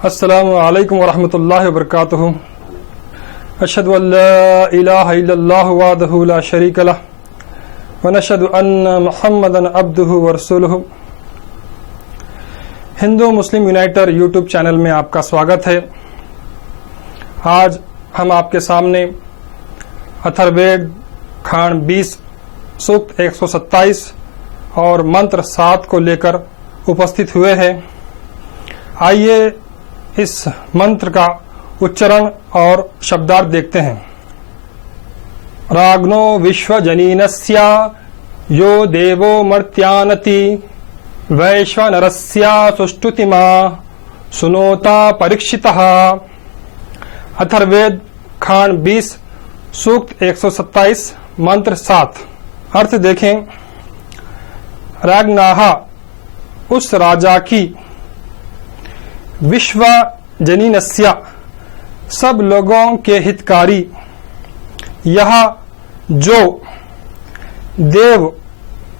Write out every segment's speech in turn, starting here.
अस्सलामु अलैकुम वरहमतुल्लाहि वबरकातुहू। अशहदु अल्ला इलाहा इल्लल्लाहु वहदहु ला शरीका लह व नशहदु अन्ना मुहम्मदन अब्दुहु व रसूलुहु। हिंदू मुस्लिम यूनाइटर यूट्यूब चैनल में आपका स्वागत है। आज हम आपके सामने अथर्ववेद खंड 20 सूक्त 127 और मंत्र 7 को लेकर उपस्थित हुए हैं। आइए इस मंत्र का उच्चारण और शब्दार्थ देखते हैं। राग्नो विश्वजनीनस्या यो देवो मर्त्यानति वैश्वानरस्या सुष्टुतिमा सुनोता परीक्षितः। अथर्ववेद खंड 20 सूक्त 127 मंत्र 7। अर्थ देखें। राग्नाः उस राजा की, विश्व जनीनस्या सब लोगों के हितकारी, यह जो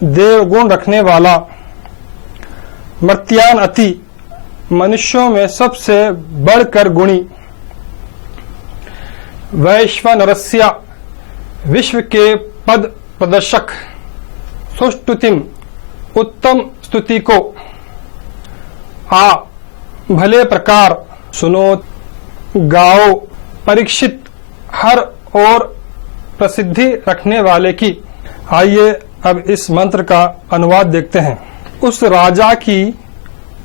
देवगुण रखने वाला, मर्त्यान अति मनुष्यों में सबसे बढ़कर गुणी, वैश्वानरस्या विश्व के पद प्रदर्शक, सुष्टुतिम उत्तम स्तुति को, भले प्रकार सुनो गाओ, परीक्षित हर और प्रसिद्धि रखने वाले की। आइए अब इस मंत्र का अनुवाद देखते हैं। उस राजा की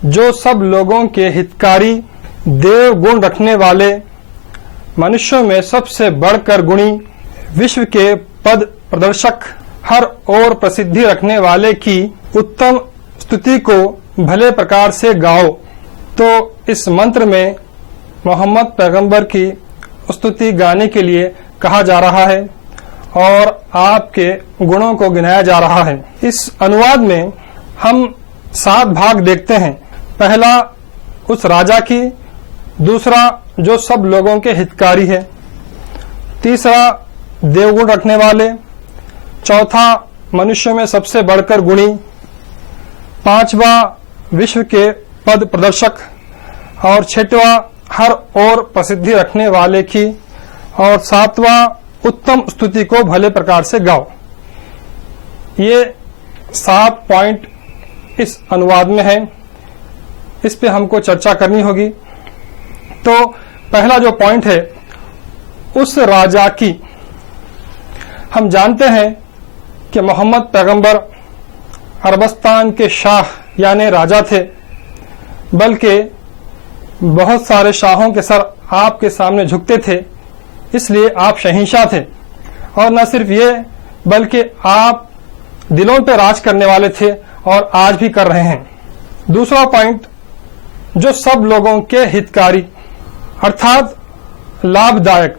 जो सब लोगों के हितकारी, देव गुण रखने वाले, मनुष्यों में सबसे बढ़कर गुणी, विश्व के पद प्रदर्शक, हर और प्रसिद्धि रखने वाले की उत्तम स्तुति को भले प्रकार से गाओ। तो इस मंत्र में मोहम्मद पैगंबर की स्तुति गाने के लिए कहा जा रहा है और आपके गुणों को गिनाया जा रहा है। इस अनुवाद में हम 7 भाग देखते हैं। पहला उस राजा की, दूसरा जो सब लोगों के हितकारी है, तीसरा देवगुण रखने वाले, चौथा मनुष्यों में सबसे बढ़कर गुणी, पांचवा विश्व के पद प्रदर्शक और छठवां हर और प्रसिद्धि रखने वाले की, और सातवां उत्तम स्तुति को भले प्रकार से गाओ। ये 7 पॉइंट इस अनुवाद में है। इस पे हमको चर्चा करनी होगी। तो पहला जो पॉइंट है, उस राजा की। हम जानते हैं कि मोहम्मद पैगंबर अरबस्तान के शाह यानी राजा थे, बल्कि बहुत सारे शाहों के सर आपके सामने झुकते थे, इसलिए आप शहंशाह थे। और न सिर्फ ये, बल्कि आप दिलों पर राज करने वाले थे और आज भी कर रहे हैं। दूसरा पॉइंट, जो सब लोगों के हितकारी अर्थात लाभदायक,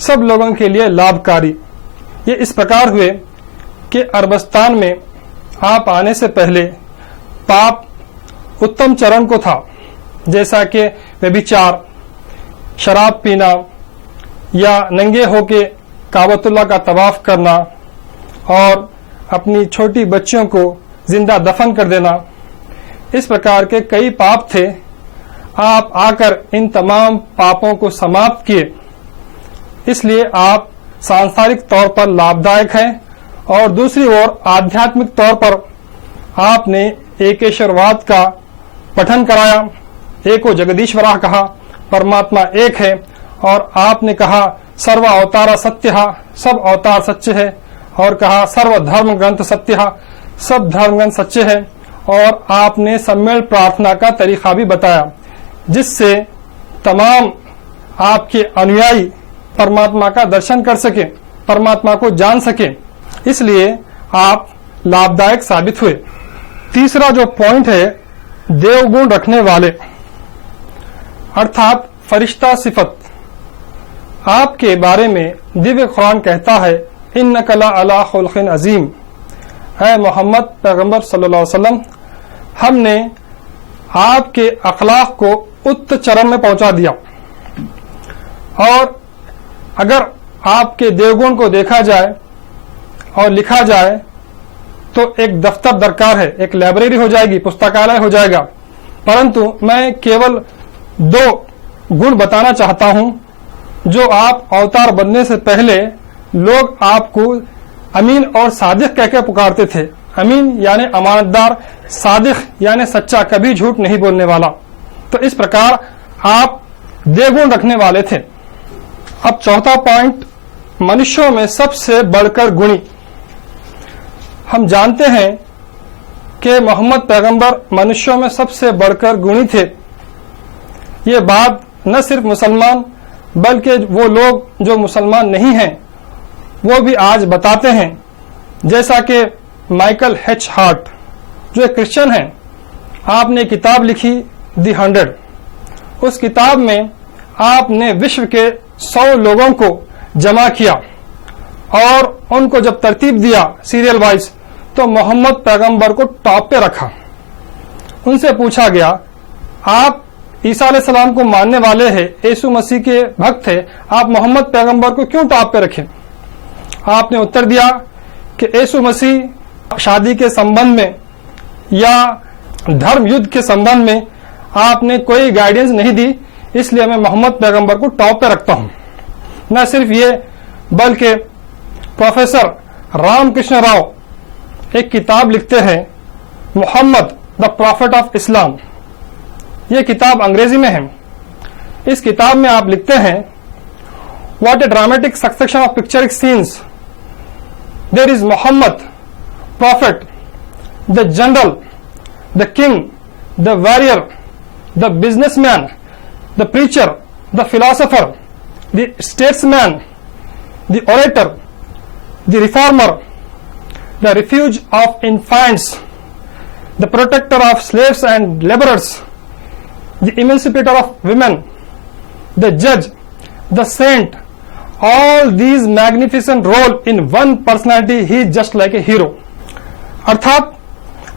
सब लोगों के लिए लाभकारी। ये इस प्रकार हुए कि अरबस्तान में आप आने से पहले पाप उत्तम चरण को था, जैसा कि व्यभिचार, शराब पीना या नंगे होके काबतुल्लाह का तवाफ करना और अपनी छोटी बच्चियों को जिंदा दफन कर देना। इस प्रकार के कई पाप थे। आप आकर इन तमाम पापों को समाप्त किए, इसलिए आप सांसारिक तौर पर लाभदायक हैं। और दूसरी ओर आध्यात्मिक तौर पर आपने एकेश्वरवाद का पठन कराया, एको जगदीश्वरा कहा, परमात्मा एक है। और आपने कहा सर्व अवतारा सत्य, सब अवतार सच्चे है। और कहा सर्व धर्म ग्रंथ सत्य, सब धर्म ग्रंथ सच्चे है। और आपने सम्मेलन प्रार्थना का तरीका भी बताया, जिससे तमाम आपके अनुयायी परमात्मा का दर्शन कर सके, परमात्मा को जान सके। इसलिए आप लाभदायक साबित हुए। तीसरा जो पॉइंट है, देवगुण रखने वाले अर्थात फरिश्ता सिफत। आपके बारे में दिव्य कुरान कहता है, इन्नका लअला खुल्क़िन अज़ीम। ऐ मोहम्मद पैगंबर सल्लल्लाहु अलैहि वसल्लम, हमने आपके अखलाक को उच्च चरण में पहुंचा दिया। और अगर आपके देवगुण को देखा जाए और लिखा जाए तो एक दफ्तर दरकार है, एक लाइब्रेरी हो जाएगी, पुस्तकालय हो जाएगा। परंतु मैं केवल दो गुण बताना चाहता हूं जो आप अवतार बनने से पहले लोग आपको अमीन और सादिक कहकर पुकारते थे। अमीन यानी अमानतदार, सादिक यानी सच्चा, कभी झूठ नहीं बोलने वाला। तो इस प्रकार आप देवगुण रखने वाले थे। अब चौथा पॉइंट, मनुष्यों में सबसे बढ़कर गुणी। हम जानते हैं कि मोहम्मद पैगंबर मनुष्यों में सबसे बढ़कर गुणी थे। ये बात न सिर्फ मुसलमान बल्कि वो लोग जो मुसलमान नहीं हैं वो भी आज बताते हैं। जैसा कि माइकल एच हार्ट जो एक क्रिश्चियन हैं, आपने किताब लिखी दी 100। उस किताब में आपने विश्व के 100 लोगों को जमा किया और उनको जब तरतीब दिया सीरियल वाइज, तो मोहम्मद पैगंबर को टॉप पे रखा। उनसे पूछा गया, आप ईसा अलैहिस्सलाम को मानने वाले हैं, यीशु मसीह के भक्त थे, आप मोहम्मद पैगंबर को क्यों टॉप पे रखें? आपने उत्तर दिया कि यीशु मसीह शादी के संबंध में या धर्म युद्ध के संबंध में आपने कोई गाइडेंस नहीं दी, इसलिए मैं मोहम्मद पैगंबर को टॉप पे रखता हूं। न सिर्फ ये बल्कि प्रोफेसर रामकृष्ण राव एक किताब लिखते हैं, Muhammad the prophet of Islam. ये किताब अंग्रेजी में है। इस किताब में आप लिखते हैं, what a dramatic succession of picturesque scenes, there is Muhammad prophet, the general, the king, the warrior, the businessman, the preacher, the philosopher, the statesman, the orator, the reformer, the refuge of infants, the protector of slaves and laborers, the emancipator of women, the judge, the saint, all these magnificent role in one personality, he is just like a hero. अर्थात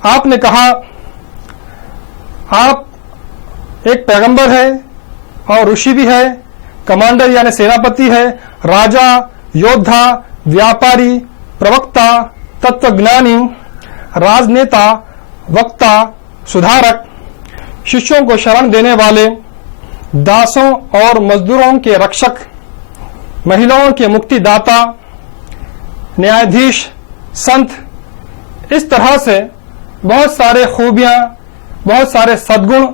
आपने कहा आप एक पैगंबर है और ऋषि भी है, कमांडर यानी सेनापति है, राजा, योद्धा, व्यापारी, प्रवक्ता, तत्वज्ञानी, राजनेता, वक्ता, सुधारक, शिष्यों को शरण देने वाले, दासों और मजदूरों के रक्षक, महिलाओं के मुक्तिदाता, न्यायाधीश, संत। इस तरह से बहुत सारे खूबियां, बहुत सारे सद्गुण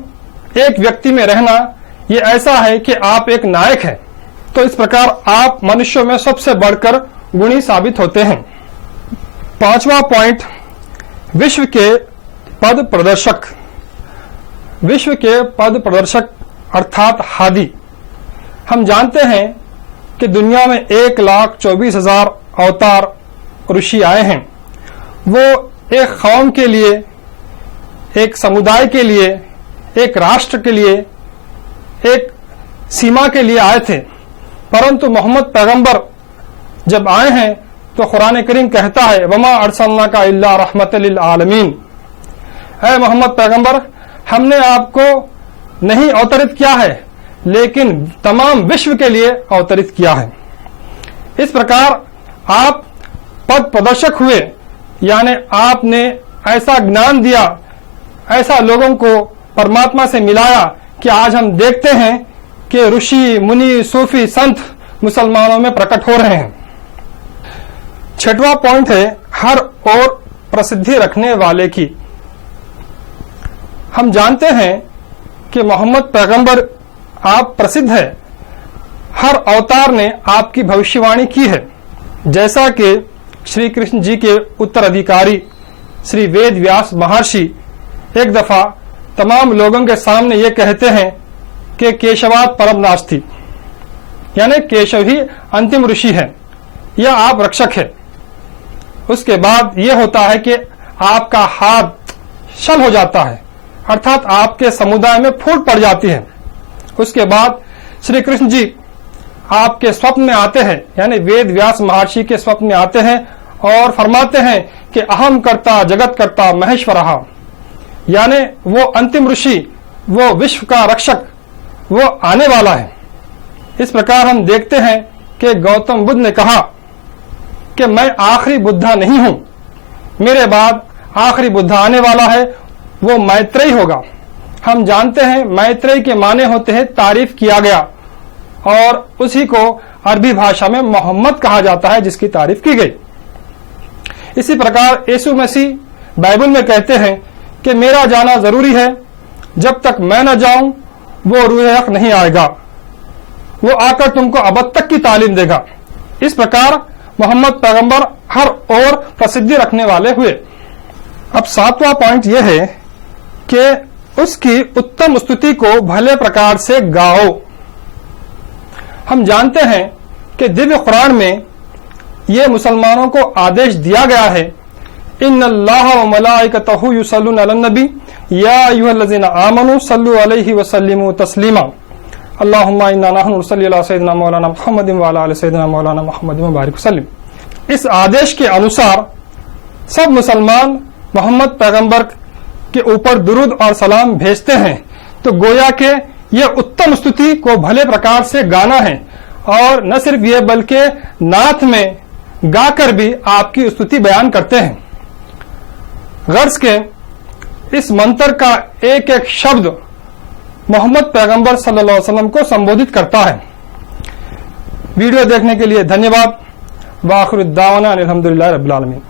एक व्यक्ति में रहना, ये ऐसा है कि आप एक नायक हैं। तो इस प्रकार आप मनुष्यों में सबसे बढ़कर गुणी साबित होते हैं। पांचवा पॉइंट, विश्व के पद प्रदर्शक। विश्व के पद प्रदर्शक अर्थात हादी। हम जानते हैं कि दुनिया में 1,24,000 अवतार ऋषि आए हैं। वो एक कौम के लिए, एक समुदाय के लिए, एक राष्ट्र के लिए, एक सीमा के लिए आए थे। परंतु मोहम्मद पैगंबर जब आए हैं तो कुरान करीम कहता है, वमा अरसलनाका इल्ला रहमतल लिल आलमीन। ऐ मोहम्मद पैगंबर, हमने आपको नहीं अवतरित किया है लेकिन तमाम विश्व के लिए अवतरित किया है। इस प्रकार आप पद प्रदर्शक हुए, यानी आपने ऐसा ज्ञान दिया, ऐसा लोगों को परमात्मा से मिलाया कि आज हम देखते हैं कि ऋषि, मुनि, सूफी, संत मुसलमानों में प्रकट हो रहे हैं। छठवां पॉइंट है हर ओर प्रसिद्धि रखने वाले की। हम जानते हैं कि मोहम्मद पैगंबर आप प्रसिद्ध है। हर अवतार ने आपकी भविष्यवाणी की है। जैसा कि श्री कृष्ण जी के उत्तराधिकारी श्री वेद व्यास महर्षि एक दफा तमाम लोगों के सामने ये कहते हैं कि केशवाद परम नास्ति, यानी केशव ही अंतिम ऋषि है या आप रक्षक है। उसके बाद यह होता है कि आपका हाथ शल हो जाता है, अर्थात आपके समुदाय में फूट पड़ जाती है। उसके बाद श्री कृष्ण जी आपके स्वप्न में आते हैं, यानी वेद व्यास महर्षि के स्वप्न में आते हैं और फरमाते हैं कि अहम कर्ता जगत कर्ता महेश्वरः, यानी वो अंतिम ऋषि, वो विश्व का रक्षक, वो आने वाला है। इस प्रकार हम देखते हैं कि गौतम बुद्ध ने कहा कि मैं आखिरी बुद्धा नहीं हूं, मेरे बाद आखिरी बुद्धा आने वाला है, वो मैत्रेयी होगा। हम जानते हैं मैत्रेय के माने होते हैं तारीफ किया गया, और उसी को अरबी भाषा में मोहम्मद कहा जाता है जिसकी तारीफ की गई। इसी प्रकार यीशु मसीह बाइबल में कहते हैं कि मेरा जाना जरूरी है, जब तक मैं न जाऊं वो रूह हक नहीं आएगा, वो आकर तुमको अबद तक की तालीम देगा। इस प्रकार मोहम्मद पैगंबर हर ओर प्रसिद्धि रखने वाले हुए। अब 7वां पॉइंट यह है कि उसकी उत्तम स्तुति को भले प्रकार से गाओ। हम जानते हैं कि दिव्य कुरान में यह मुसलमानों को आदेश दिया गया है, इन्नल्लाह व मलाइकतहु युसल्लूना अलन नबी या अय्युहल्लज़ीना आमनू सल्लु अलैहि व सल्लिमू तस्लीमा अल्लाहुम्मा इन्ना नहनु नसल्ली अला सय्यिदिना मौलाना मुहम्मदिन व अला आलि सय्यिदिना मौलाना मुहम्मदिन व बारिक वसल्लिम। इस आदेश के अनुसार सब मुसलमान मोहम्मद पैगंबर के ऊपर दुरूद और सलाम भेजते हैं, तो गोया के ये उत्तम स्तुति को भले प्रकार से गाना है, और न सिर्फ ये बल्कि नात में गाकर भी आपकी स्तुति बयान करते हैं। गर्ज के इस मंत्र का एक एक शब्द मोहम्मद पैगंबर सल्लल्लाहु अलैहि वसल्लम को संबोधित करता है। वीडियो देखने के लिए धन्यवाद। वाखिर दावाना अनिल हम्दुलिल्लाहि रब्बिल आलमीन।